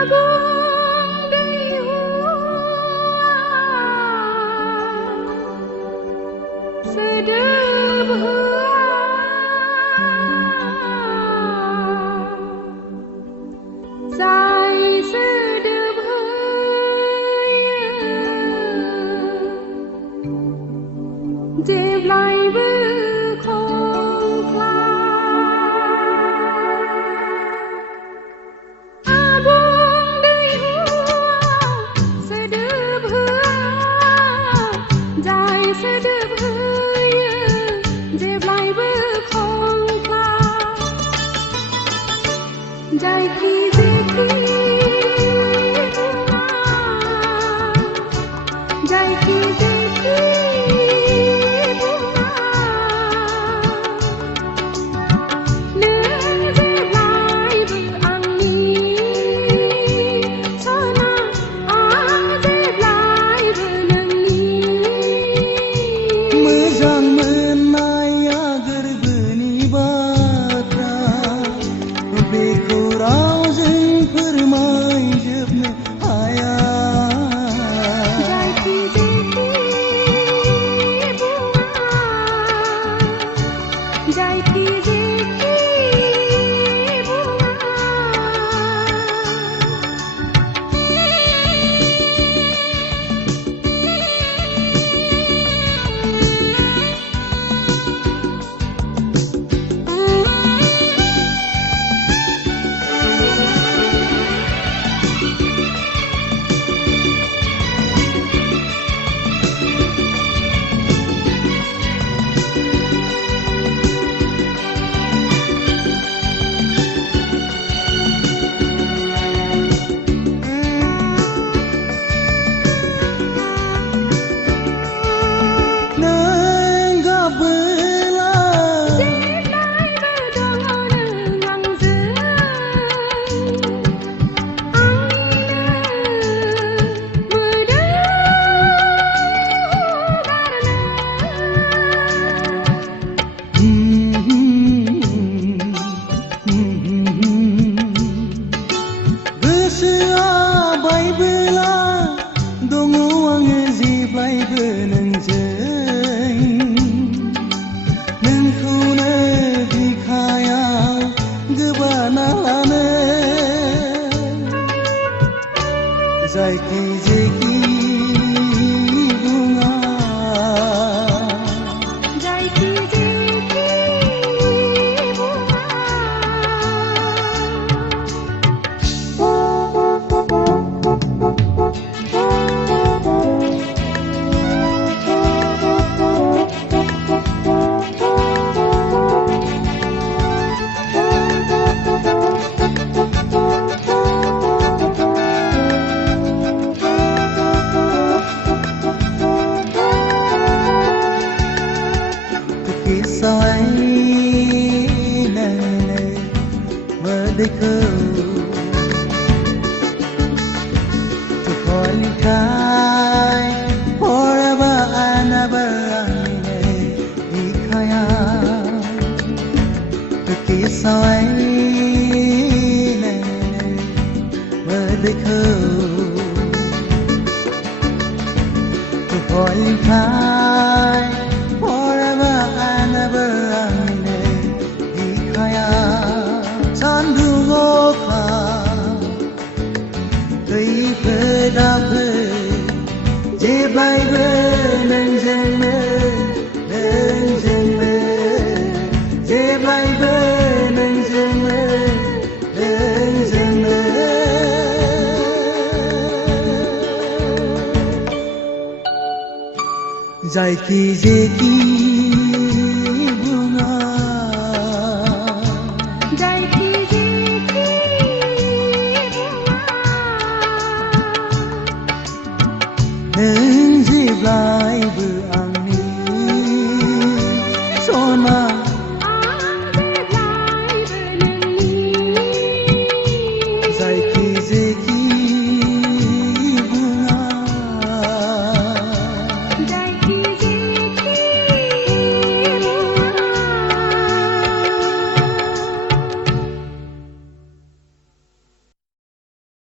Abung Dwihua Swdwb Hwa Swdwb Hwyw Jeblaibw Khonkhla Abung Dwihua Swdwb Hwa Swdwb Hwyw Jeblaibw Khonkhla Jai ki zeki Jai ki zeki Zeki zeki bunga Zeki zeki Sao ấy này mơ đây khơi tu khói khai forever and ever đi khaya tu sao ấy này mơ đây khơi tu khói khai Jeblaibw nang Jeblaibw nang Zeki zeki